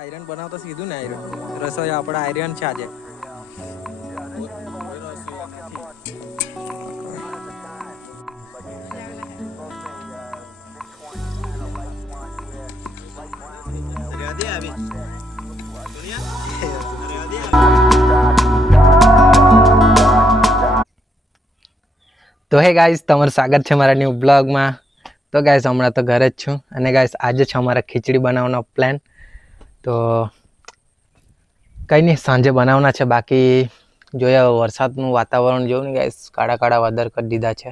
Iron બનાવતો સીધું ને આયરન રસોઈ આપણે આયરન છે આજે તો હે ગાઈસ તમારું સ્વાગત છે મારા ન્યૂ બ્લોગમાં। તો ગાઈસ હમણાં તો ઘરે જ છું અને ગાઈસ આજે છે અમારા ખીચડી બનાવવાનો પ્લાન। તો કંઈ નહીં સાંજે બનાવવાના છે, બાકી જોઈએ વરસાદનું વાતાવરણ જોયું ને ગાઈસ, કાળા કાળા વાદળ કરી દીધા છે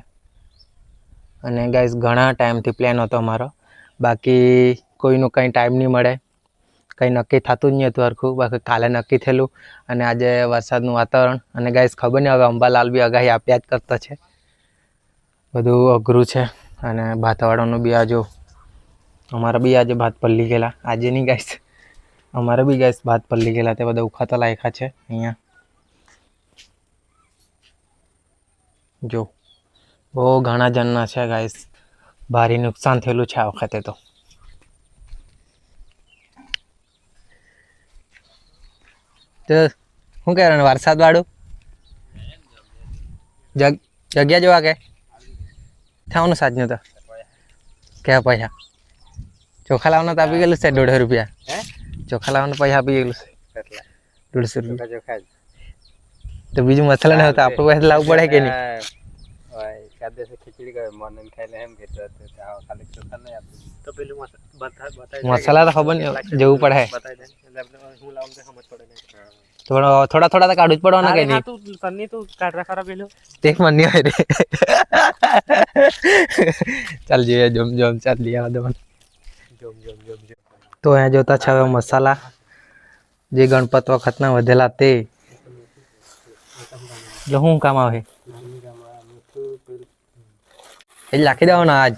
અને ગાઈસ ઘણા ટાઈમથી પ્લાન હતો અમારો, બાકી કોઈનું કંઈ ટાઈમ નહીં મળે, કંઈ નક્કી થતું જ નહીં હતું હરખું। બાકી કાલે નક્કી થયેલું અને આજે વરસાદનું વાતાવરણ અને ગાઈસ ખબર નહીં હવે અંબાલાલ બી આગાહી આપ્યા જ કરતો છે, બધું અઘરું છે। અને ભાતવાળાનું બી આજો અમારા બી આજે ભાત પલ્લી ગયેલા, આજે નહીં ગાઈસ અમારે બી ગાઈસ ભાત પલ્લી ગયેલા, તે બધા ઉખાતા લાયકા છે। અહીંયા જો બહુ ઘણા જણના છે ગાઈસ, ભારે નુકસાન થયેલું છે આ વખતે તો। તો શું કહેવાનું વરસાદ વાળું જગ્યા જોવા કે થવાનું સાજનું તો ક્યાં પૈસા ચોખા લાવવાનું તો આપી ગયેલું છે 150 રૂપિયા, ચોખા લાવવાનું પૈસા આપી ગયેલું છે 150 રૂપિયા। તો બીજું મસાલા નહીં હોતા આપણું પાસે લાવવું પડે કે નહીં? મસાલા તો ખબર નહીં જવું પડે, થોડા થોડા તો કાઢવું જ પડવાના કે નહીં? મને નહીં હોય રે ચાલ જોઈએ જમ જમ ચાલ લઈ આવા દો। તો અહીંયા જોતા છે હવે મસાલા જે ગણપત વખતના વધેલા તે, એટલે શું કામ આવે એ લાખી દેવાના આજ।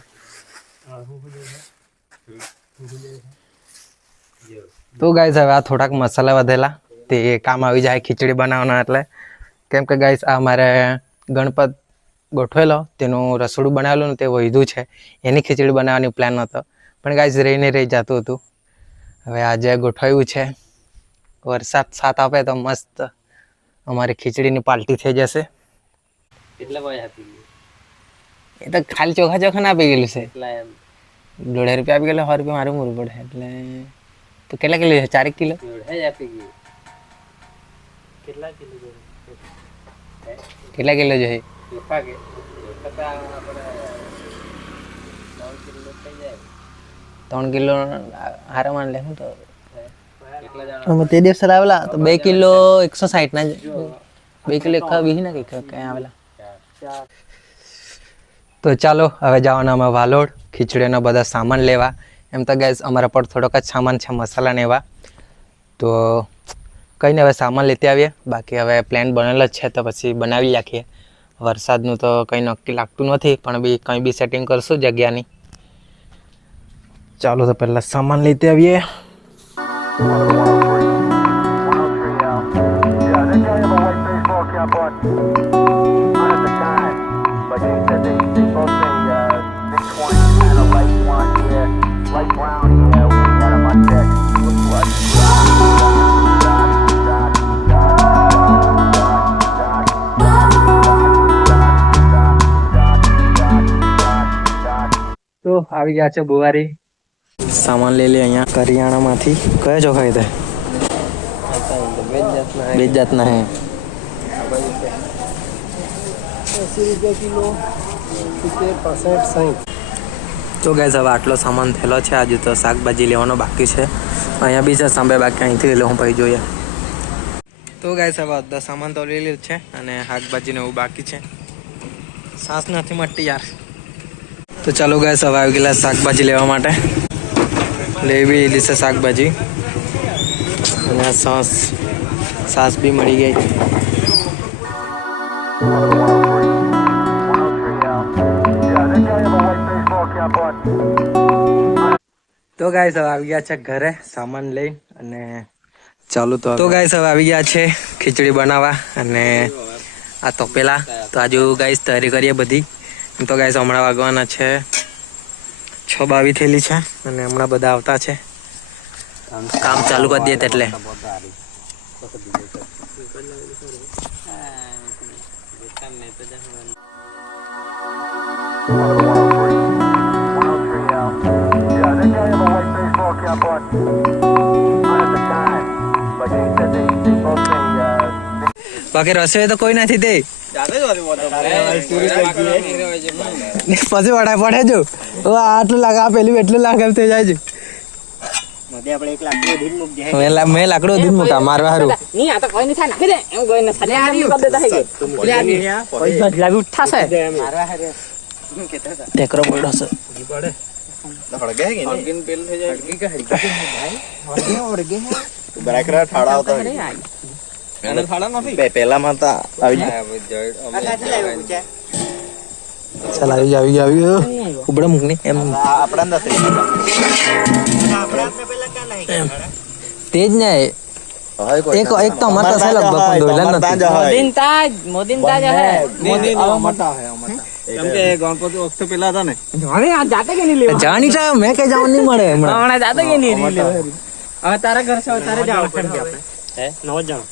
તો ગાઈસ હવે આ થોડાક મસાલા વધેલા તે કામ આવી જાય ખીચડી બનાવવાના એટલે, કેમ કે ગાઈસ આ મારે ગણપત ગોઠવેલો તેનું રસોડું બનાવેલું ને તે વધ્યું છે, એની ખીચડી બનાવવાની પ્લાન હતો પણ ગાઈસ રહીને રહી જતું હતું। હવે આજે ગોઠવાયું છે, વરસાદ સાથ આપે તો મસ્ત અમારી ખીચડીની પાર્ટી થઈ જશે। એ તો ખાલી ચોખા ચોખા ના આપી ગયેલું છે, 150 રૂપિયા આપી ગયેલો, 100 રૂપિયા મારું મૂરવું પડે એટલે તો કેટલા કિલો છે? 4 કિલો કેટલા કિલો જોઈએ? 3 કિલો હારા માન લે હું તો અમે તે દિવસે લાવેલા તો 2 કિલો 160 ના 2 કિલો 120 ના કઈ આવેલા। તો ચાલો હવે જવાના અમે વાલોડ ખીચડીનો બધા સામાન લેવા। એમ તો ગાઈસ અમારા પર થોડોક જ સામાન છે મસાલા ને એવા, તો કંઈ નહીં હવે સામાન લેતી આવીએ, બાકી હવે પ્લાન બનેલો જ છે તો પછી બનાવી રાખીએ। વરસાદનું તો કંઈ નક્કી લાગતું નથી પણ બી કંઈ બી સેટિંગ કરશું જગ્યાની। ચાલો તો પહેલાં સામાન લેતી આવીએ। તો આવી ગયા છે બુવારી, સામાન લઈ લે અહીંયા કરિયાણામાંથી। કયા ચોખા કીધા? 2 જાતના હે, 80 રૂપિયા કિલો, 65-60। તો ગાઈસ હવે આટલો સામાન થયેલો છે, આજે તો શાકભાજી લેવાનો બાકી છે, અહીંયા બી છે સાંભે, બાકી અહીંથી લે હું પછી જોઈએ। તો ગાઈસ હવે અડધો સામાન તો લઈ લીધું છે અને શાકભાજીને એવું બાકી છે, સાસ નથી મળતી યાર। તો ચાલો ગાઈસ હવે આવી ગયેલા શાકભાજી લેવા માટે, લેવી લીધી છે શાકભાજી અને સાસ બી મળી ગઈ। તો ગાઈસ હવે આવી ગયા છે ઘરે સામાન લઈ અને ચાલુ તો ગાઈસ હવે આવી ગયા છે ખીચડી બનાવવા અને આ તપેલા, તો આજુ ગાઈસ તૈયારી કરીએ બધી। તો ગાઈસ હમણાં વાગવાના છે 6:22 થયેલી છે અને હમણાં બધા આવતા છે કામ ચાલુ કરી દે એટલે બાકી રસોઈ તો કોઈ નથી તે પછી વડા પડે જો આટલું લાગે આ પેલું એટલું લાગે એમ થઈ જાય છે મેં લાકડો દીધ મૂકા મારવા હારું ટેકરો પડ્યો છે પેલામાં ચાલ આવી ઉબડા મૂક ને એમ તેજ ને એક તો અમાર તો લગભગ ધોઈલા નથી મોદીન તાજ હે કેમ કે ગણપતિ વખતે પેલા હતા ને હવે આ જાતે કે નહીં લેવા જાણી તા મેં કે જાવ નહીં મળે હમણાં જાતે કે નહીં લેવા હવે તારા ઘર છે તારે જાવ પડે હે 9 જણ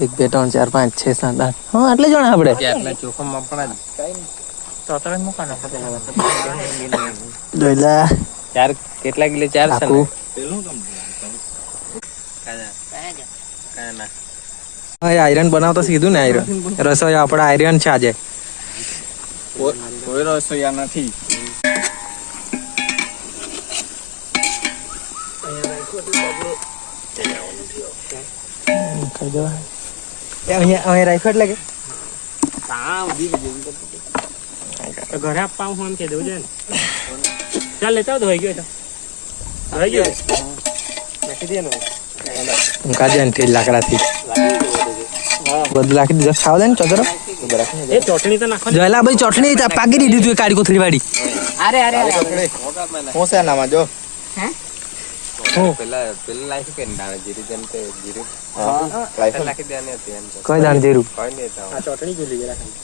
1 2 3 4 5 6 7 8 હા એટલે જણ આપણે આટલા ચોખમાં પણ તો તરત મુકાનો દોઈલા ચાર કેટલા કિલો ચાર છે ને પેલું કામ આયરન બનાવતો સીધું ને આયરન રસોઈ આપણા આયરન છે આજે કોઈ રસોઈયા નથી અહીંયા રાખ્યો એટલે કે ઘરે આપવા હું એમ કે દઉં છે ને ચાલ લેતા તો હોય ગયો નાખી દે ને કાજે ને લાકડાથી બધું નાખી દીધું ખાવા દે ને ચોતરો એ ચોટણી તો નાખો જોલા ભાઈ ચોટણી પાકી દીધી તું કાઢી કોથળી વાળી અરે હું છે નામાં જો હે હું પેલા લાઈફ કે દાણા જીરી જેમ તે જીરી હા લાઈફ નાખી દેવાની હતી એમ કોઈ દાણ જીરું કોઈ નહીં આ ચોટણી જો લઈ રાખી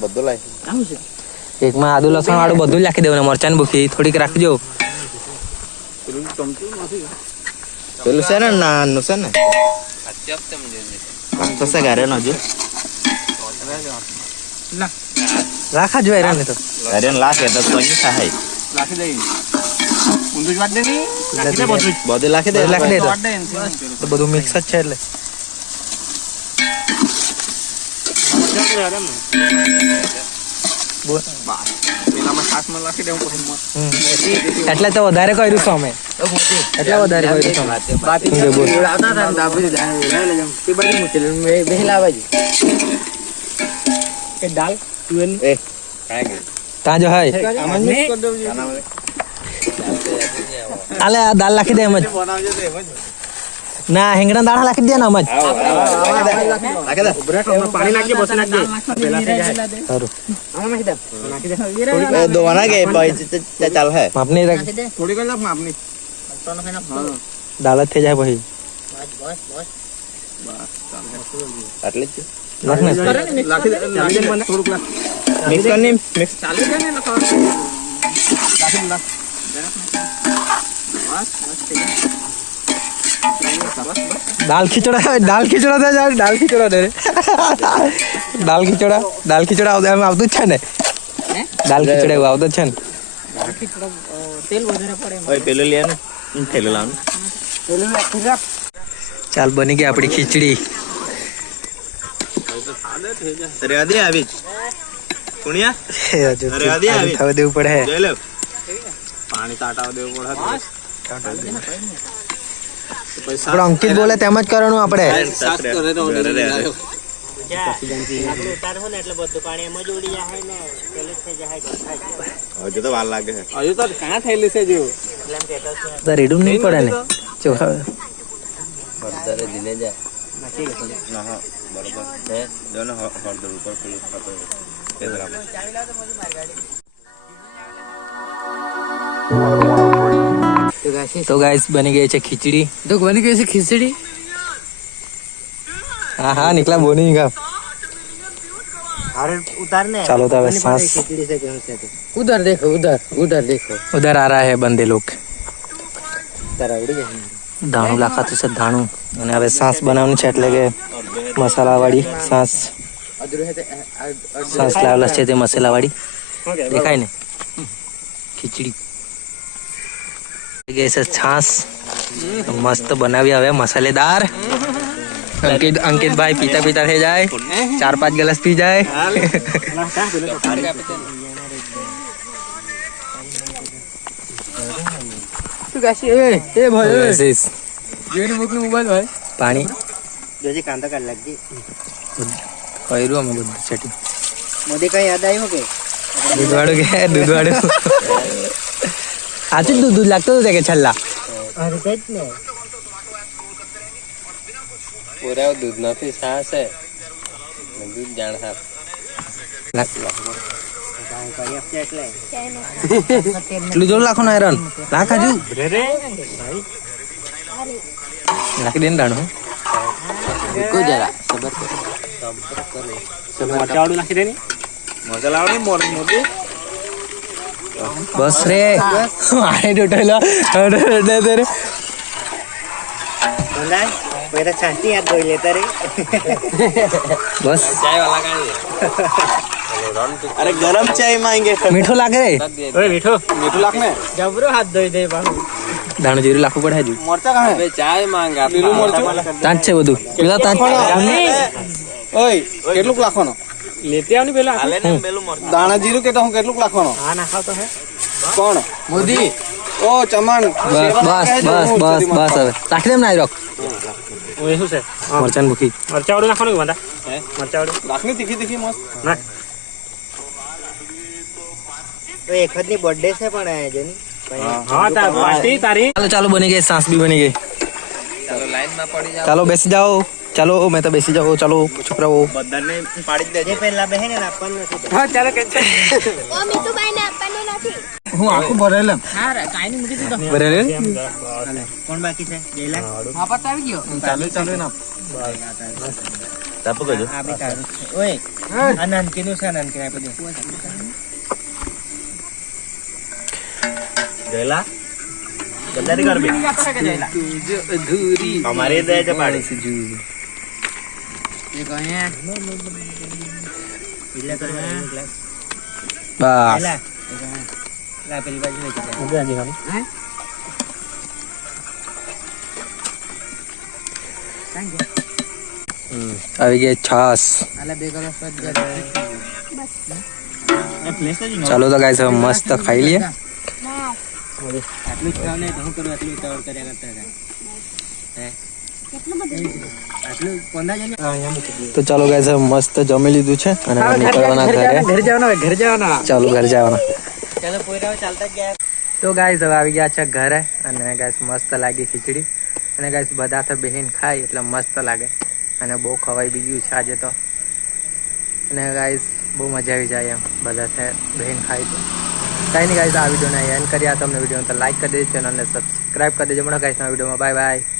બધું લાઈફ આવું છે એકમાં આદુ લસણ વાળું બધું નાખી દેવાનું મરચાં ભૂકી થોડીક રાખજો પેલું ચમચું નથી પેલું છે ને નાનું છે ને તો છે ઘરે નો જો રાખા જો એરાને તો એરાને લાખે તો કોઈ સહાય લાખી દે ઊંધું જ વાત દે ની લાખી દે બધું લાખી દે તો બધું મિક્સ જ છે એટલે એટલે તો વધારે કર્યું છું અમે એટલે વધારે કર્યું ત્યાં જો હાય આલે દાલ નાખી દે એમ જ ના હેંગડા દાળ નાખી દે ને એમ જ પાણી નાખી બસ નાખી દે દોવાના કે ચાલ હે માપની થોડી કલાક માપની દાલ જ થઈ જાય પછી આટલી જ નાખી દે થોડુંક મિક્સ કરી મિક્સ ચાલુ છે ને નાખી દાલ ખીચડા થાય દાલ ખીચડા દે દાલ ખીચડા આવતું જ છે ને દાલ ખીચડા એવું આવતું જ છે ને તેલ વધારે પડે ઓય પેલું લે ને તેલ લાવનું પેલું નાખી રાખ ચાલ બની ગઈ આપણી ખીચડી રેડી આવી કુણિયા રેડી આવી થવા દેવું પડે જોઈ લે પાણી તાટાવ દેવું પડે અંકિત બોલે તેમ જ કરવાનું આપણે રેડું નહીં પડે ને તો ગાઈસ બની ગઈ છે ખીચડી हाँ हाँ निकला बोनी का उतारने चलो तो सांस उधर देखो उधर आ रहा है बंदे लोग ધાણું લાખાતું છે ધાણું. અને હવે સાસ બનાવવાની છે એટલે કે મસાલાવાળી સાસ લાવેલા છે તે મસાલાવાળી દેખાય ને ખીચડી ગઈ છે છાસ મસ્ત બનાવી હવે મસાલેદાર. અંકિતભાઈ પીતા પીતા થઈ જાય 4-5 ગ્લાસ પી જાય. પાણી કર્યું અમે બધું સેટિંગ. મોદી કઈ યાદ આવ્યું કે દૂધવાળું કે દૂધવાળું આજે દૂધ લાગતું હતું કે છેલ્લા પૂરા દૂધ નથી છાસ છે દૂધ જાણ સાફ એટલું જોર લાખો ના હેરાન લાખ હજુ નાખી દે ને દાણું જરા મરચાવાળું નાખી દે ને બસ રે મારે ડોટેલો છાંટી યાદ જોઈ લેતા રે બસ અરે ગરમ ચાય માંગે મીઠો લાગે રે ઓય મીઠું લાગ ને જબરો હાથ ધોઈ દે બાહુ દાણું જીરું લાખવું પડે હજુ મરચા કહે બે ચાય માંગા લીલું મરચું તાંજ છે બધું પેલા તાંજ ઓય કેટલું લાખવાનો લેતે આવની પેલા દાણા જીરું કે તો હું કેટલું લાખવાનો હા નાખાવ તો હે કોણ મોદી ઓ ચમન બસ હવે રાખી દેમ ના રોક ઓય શું છે મરચાં ભૂખી મરચાવાળું નાખવાનું કે બંદા હે મરચાવાળું રાખની તીખી મસ્ત નાખ તો એકદની બર્થડે છે પણ જેની હા તા પાર્ટી તારી ચાલો બની ગઈ સાસ બી બની ગઈ ચાલો લાઈન માં પડી જાઓ ચાલો બેસી જાઓ ચાલો મેં તો બેસી જાઓ ચાલો છોકરાઓ બધાને પાડી દેજે પહેલા બેહે ને આપવાનું નથી હા ચાલો કે ઓ મીતુભાઈ ને આપવાનું નથી હું આખું ભરેલમ હા કાઈ ની મૂકી દીધો ભરેલે કોણ બાકી છે જયલા હા પત આવી ગયો ચાલો ના તાપો ગયો આ બી તારું ઓય આનંદ કેનું છે આનંદ કે આપી દે જયલા જલ્દી કર બે જયલા અધૂરી हमारे दे જ પાડી ये कहे पीला कर ग्लास બસ ला पेली बाजू लेके जा जी हम हैं આવી ગઈ છાસ આલા બે ગ્લાસ જ બસ એ પ્લેસ જ ચાલો તો ગાઈસ હવે મસ્ત ખાઈ લઈએ આટલું જ ખાને હું કરું આટલું ઉતાવળ કર્યા કરતા હતા હે કેટલું બધું આટલું કોંદા જઈને અહીંયા મૂકી દે તો ચાલો ગાઈસ હવે મસ્ત જમી લીધું છે અને હવે નીકળવાના ઘરે ઘર જવાના ચાલો ઘરે જવાના ચાલો પોયરાઓ ચાલતા ગયા તો ગાઈસ હવે આવી ગયા છે ઘરે અને ગાઈસ મસ્ત લાગી ખીચડી અને ગાઈસ બધા તો બેહીન ખાય એટલે મસ્ત લાગે અને બહુ ખવાઈ બી ગયું છે આજે તો અને ગાઈસ બહુ મજા આવી જાય એમ બધા છે બેહીન ખાય તો કાંઈ નહીં ગાઈસ આ વિડીયોને એન્ડ કર્યા તમને વિડીયો તો લાઈક કરી દેજો ચેનલને સબસ્ક્રાઈબ કરી દેજો મળો ગાઈસના વિડીયોમાં બાય બાય